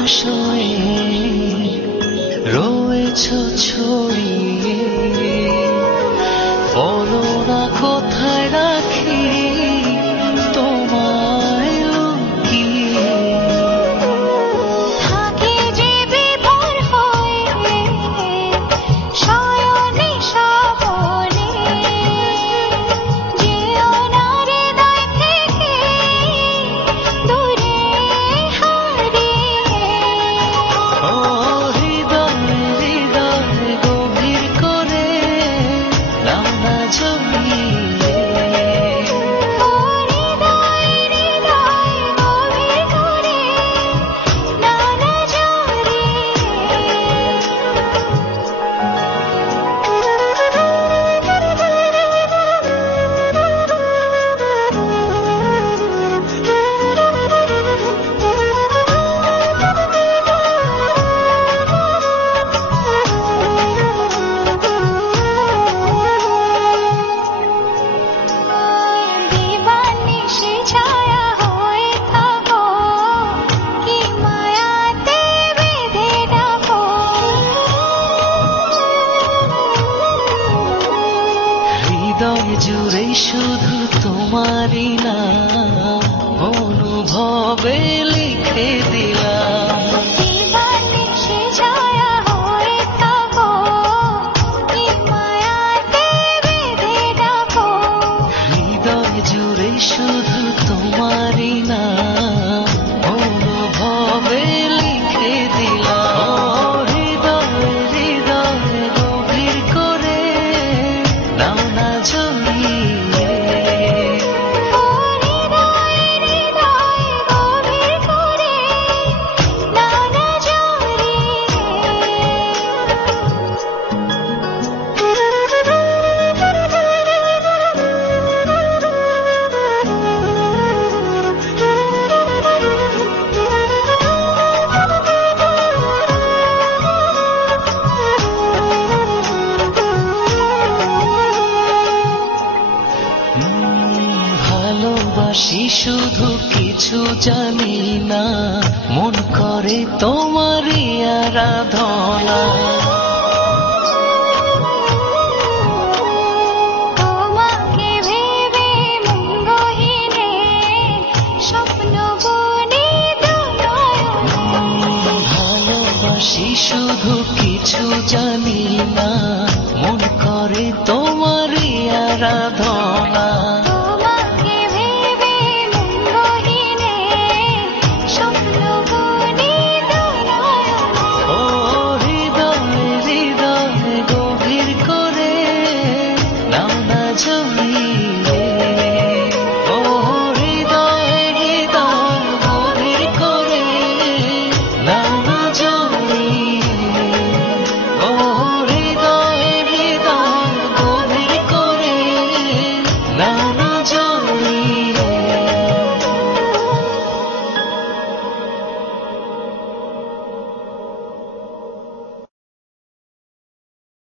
আসয়ে রয়েছ ছড়িয়ে, বলো না কোথায় রাখি তোমায় লুকিয়ে। থাকে যে বিভোর হয়ে শয়নে স্বপনে, যেও না হৃদয় থেকে দূরে হারিয়ে। ও হৃদয় হৃদয় গভীর করে নাও না জড়িয়ে। ও হৃদয় হৃদয় গভীর করে নাও না দিবানিশি ছায়া হয়ে থাকো, কি মায়াতে বেঁধে ডাকো। হৃদয় জুড়ে শুধু তোমারই নাম অনুভবে লিখে দিলাম। দিবানিশি ছায়া হয়ে থাকো, কি মায়াতে বেঁধে ডাকো। হৃদয় জুড়ে শুধু তোমারই নাম অনুভবে লিখে দিলাম। ও হৃদয় হৃদয় গভীর করে নাও না জড়িয়ে। ও হৃদয় হৃদয় গভীর করে নাও না ভালোবাসি শুধু কিছু জানি না, মন করে তোমারই আরাধনা।